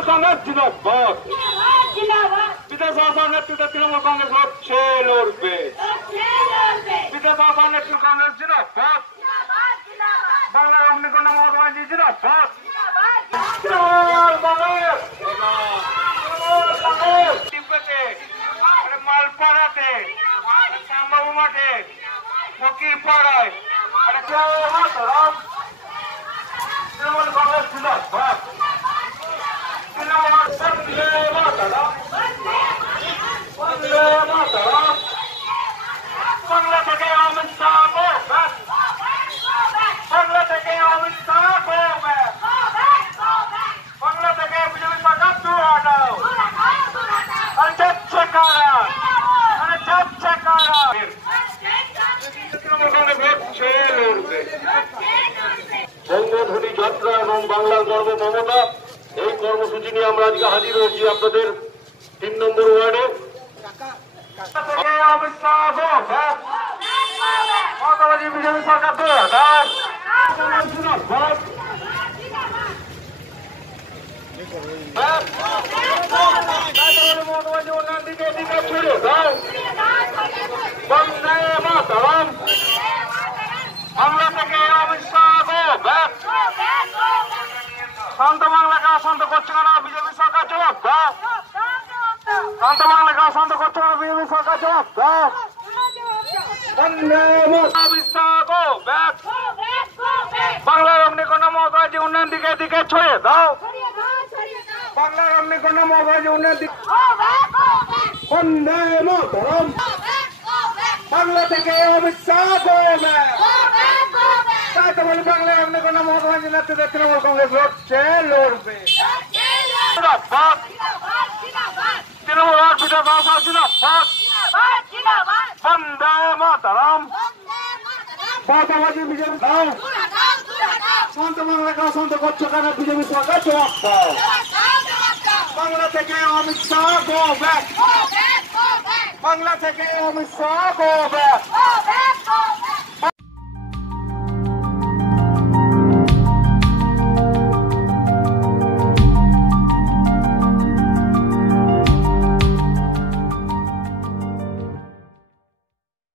তৃণমূল কংগ্রেস জিন্দাবাদ। বিধানসভা নেতৃত্বে তৃণমূল কংগ্রেস লড়বে। বিধানসভা নেতৃত্ব কংগ্রেস জিন্দাবাদ। বাংলার অগ্নিকন্যা মমতা ব্যানার্জি জিন্দাবাদ। মালপাড়াতে, শ্যামবাবু মাঠে, ফকির পাড়ায় তৃণমূল কংগ্রেস জিন্দাবাদ। বাংলা থেকে অমিত শাহ গো ব্যাক। বাংলা থেকে অমিত শাহ গো ব্যাক। বাংলা থেকে বিজেপি সরকার দূর হটাও। আরে যাচ্ছে কারা, আরে যাচ্ছে কারা। তৃণমূল কংগ্রেস লড়ছে, লড়বে। বঙ্গধ্বনি যাত্রা এবং বাংলার গর্ব মমতা, এই কর্মসূচি নিয়ে আমরা আজকে হাজির হয়েছি আপনাদের 3 নম্বর ওয়ার্ডে। Amit Shah go back. Mamata Banerjee BJP সরকার দূর হটাও। উন্নয়ন দিকে দিকে ছড়িয়ে দাও। বন্দে মাতরম। বাংলা থেকে অমিত শাহ গো ব্যাক। শান্ত বাংলাকে অশান্ত করছে কেন বিজেপি সরকার? জবাব দাও। শান্ত বাংলাকে অশান্ত করছে কেন বিজেপি সরকার? জবাব দাও। বন্দে মাতরম। Amit Shah go back. বাংলার অগ্নিকন্যা মমতা ব্যানার্জি উন্নয়ন দিকে দিকে ছড়িয়ে দাও। বাংলার অগ্নিকন্যা মমতা ব্যানার্জি উন্নয়ন দিকে। বন্দে মাতরম। বাংলা থেকে অমিত শাহ গো ব্যাক। তাই তো বলি বাংলার অগ্নিকন্যা মমতা ব্যানার্জি নেতৃত্বে তৃণমূল কংগ্রেস লড়ছে, লড়বে। তৃণমূল বিধানসভা জিন্দাবাদ। বন্দে মাতরম। মমতা ব্যানার্জি বিজেপি দাও। শান্ত বাংলাকে অশান্ত করছো কেন বিজেপি সরকার? জবাব দাও। বাংলা থেকে অমিত শাহ গো ব্যাক। বাংলা থেকে অমিত শাহ গো ব্যাক।